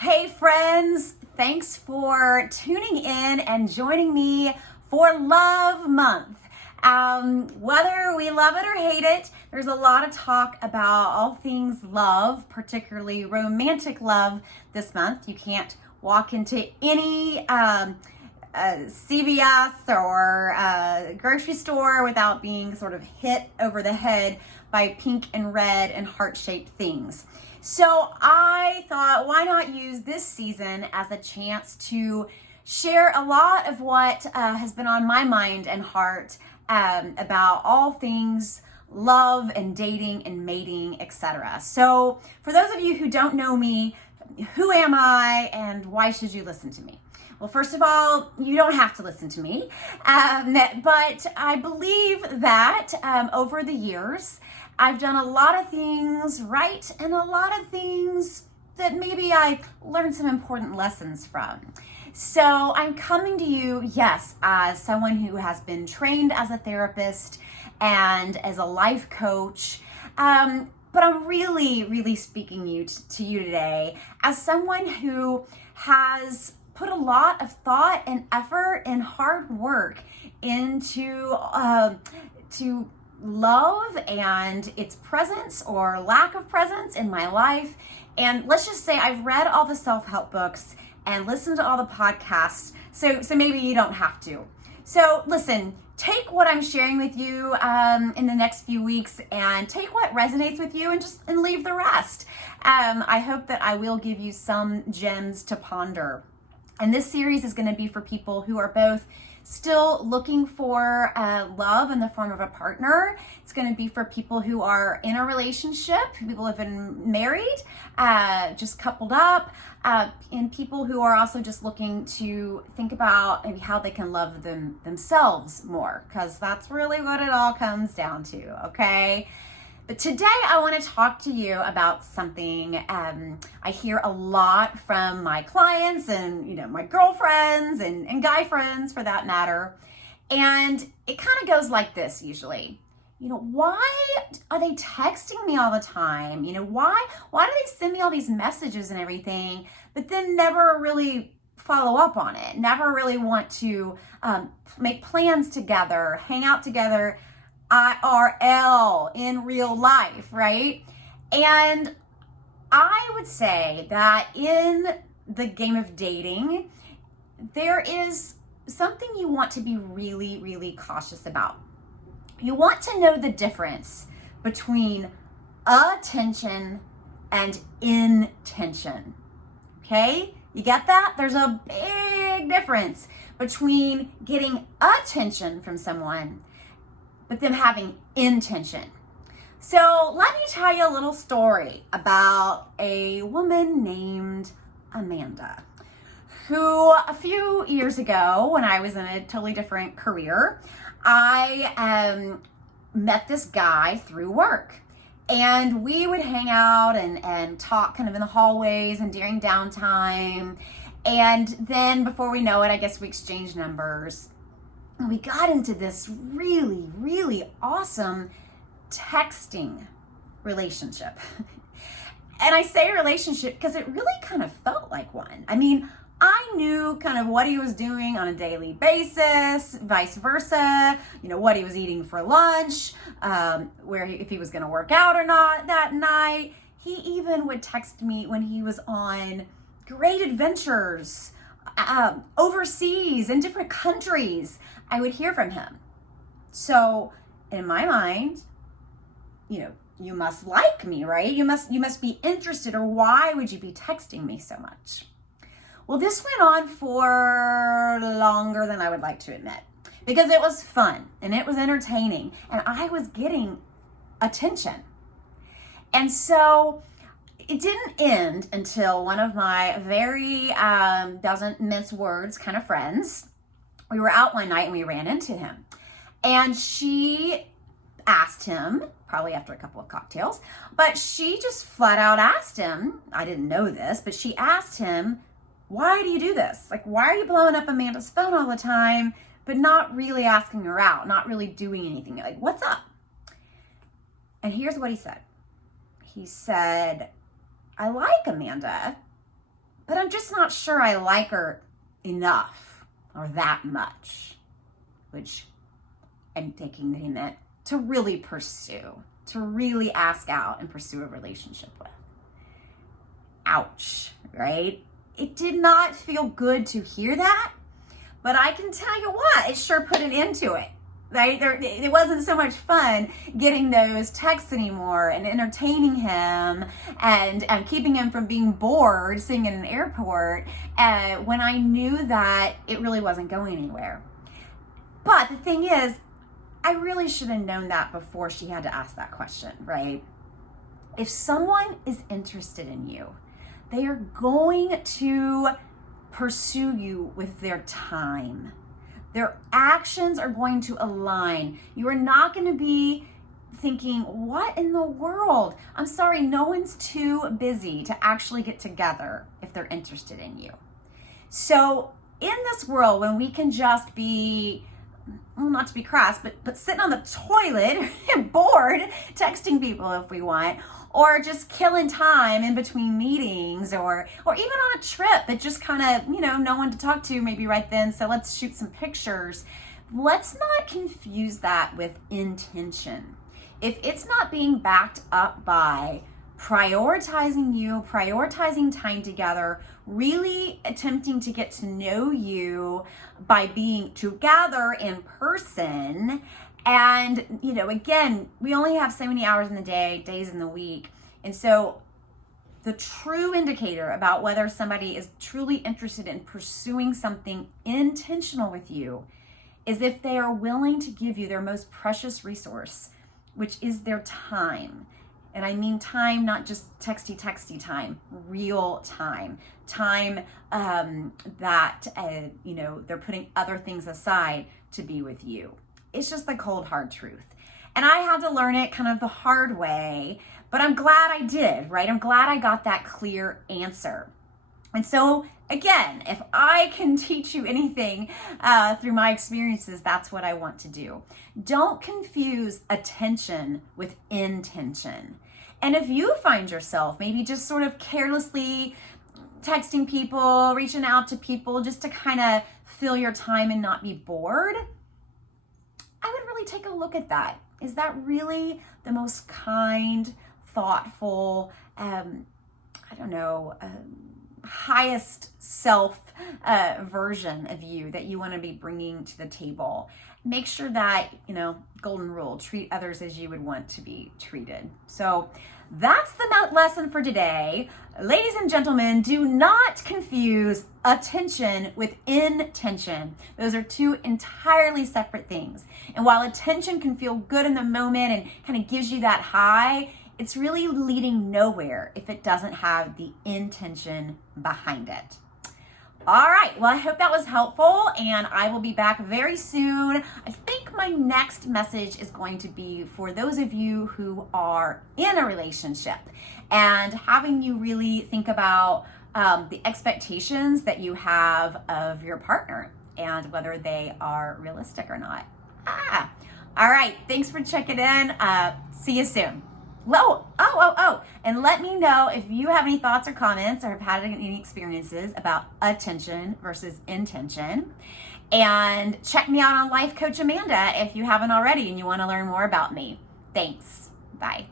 Hey friends, thanks for tuning in and joining me for Love Month. Whether we love it or hate it, there's a lot of talk about all things love, particularly romantic love this month. You can't walk into any CVS or grocery store without being sort of hit over the head by pink and red and heart-shaped things. So I thought, why not use this season as a chance to share a lot of what has been on my mind and heart about all things love and dating and mating, etc. So for those of you who don't know me, who am I and why should you listen to me? Well, first of all, you don't have to listen to me, but I believe that over the years, I've done a lot of things right and a lot of things that maybe I learned some important lessons from. So I'm coming to you, yes, as someone who has been trained as a therapist and as a life coach, but I'm really speaking to you today as someone who has put a lot of thought and effort and hard work into to love and its presence or lack of presence in my life. And let's just say I've read all the self-help books and listened to all the podcasts, so maybe you don't have to. So listen, take what I'm sharing with you in the next few weeks and take what resonates with you and leave the rest. I hope that I will give you some gems to ponder. And this series is going to be for people who are both still looking for love in the form of a partner. It's going to be for people who are in a relationship, people who have been married, just coupled up, and people who are also just looking to think about maybe how they can love themselves more, because that's really what it all comes down to, okay? But today I want to talk to you about something I hear a lot from my clients and my girlfriends and guy friends for that matter. And it kind of goes like this usually. Why are they texting me all the time? Why do they send me all these messages and everything, but then never really follow up on it, never really want to make plans together, hang out together, IRL, in real life, right? And I would say that in the game of dating, there is something you want to be really cautious about. You want to know the difference between attention and intention, okay? You get that? There's a big difference between getting attention from someone but them having intention. So let me tell you a little story about a woman named Amanda, who a few years ago, when I was in a totally different career, I met this guy through work. And we would hang out and talk kind of in the hallways and during downtime. And then before we know it, I guess we exchanged numbers. And we got into this really awesome texting relationship. And I say relationship because it really kind of felt like one. I mean, I knew kind of what he was doing on a daily basis, vice versa, what he was eating for lunch, if he was going to work out or not that night. He even would text me when he was on great adventures overseas in different countries. I would hear from him. So in my mind, you must like me, right? You must be interested, or why would you be texting me so much? Well, this went on for longer than I would like to admit, because it was fun and it was entertaining and I was getting attention. And so it didn't end until one of my very doesn't mince words kind of friends, we were out one night and we ran into him. And she asked him, probably after a couple of cocktails, but she just flat out asked him, I didn't know this, but she asked him, why do you do this? Like, why are you blowing up Amanda's phone all the time, but not really asking her out, not really doing anything? Like, what's up? And here's what he said. He said, I like Amanda, but I'm just not sure I like her enough or that much, which I'm thinking they meant to really pursue, to really ask out and pursue a relationship with. Ouch, right? It did not feel good to hear that, but I can tell you what, it sure put an end to it. Right? It wasn't so much fun getting those texts anymore and entertaining him and keeping him from being bored sitting in an airport when I knew that it really wasn't going anywhere. But the thing is, I really should have known that before she had to ask that question, right? If someone is interested in you, they are going to pursue you with their time. Their actions are going to align. You are not going to be thinking, what in the world? I'm sorry, no one's too busy to actually get together if they're interested in you. So in this world, when we can just be, well, not to be crass, but sitting on the toilet and bored, texting people if we want, or just killing time in between meetings, or even on a trip that just kind of, no one to talk to maybe right then, so let's shoot some pictures. Let's not confuse that with intention. If it's not being backed up by prioritizing you, prioritizing time together, really attempting to get to know you by being together in person. And, again, we only have so many hours in the day, days in the week. And so the true indicator about whether somebody is truly interested in pursuing something intentional with you is if they are willing to give you their most precious resource, which is their time. And I mean time, not just texty time, real time that, they're putting other things aside to be with you. It's just the cold, hard truth. And I had to learn it kind of the hard way, but I'm glad I did, right? I'm glad I got that clear answer. And so again, if I can teach you anything through my experiences, that's what I want to do. Don't confuse attention with intention. And if you find yourself maybe just sort of carelessly texting people, reaching out to people just to kind of fill your time and not be bored, I would really take a look at that. Is that really the most kind, thoughtful, highest self version of you that you want to be bringing to the table? Make sure that, golden rule, treat others as you would want to be treated. So that's the lesson for today. Ladies and gentlemen, do not confuse attention with intention. Those are two entirely separate things. And while attention can feel good in the moment and kind of gives you that high, it's really leading nowhere if it doesn't have the intention behind it. All right, well, I hope that was helpful, and I will be back very soon. I think my next message is going to be for those of you who are in a relationship and having you really think about the expectations that you have of your partner and whether they are realistic or not. All right, thanks for checking in. See you soon. And let me know if you have any thoughts or comments or have had any experiences about attention versus intention. And check me out on Life Coach Amanda if you haven't already and you want to learn more about me. Thanks. Bye.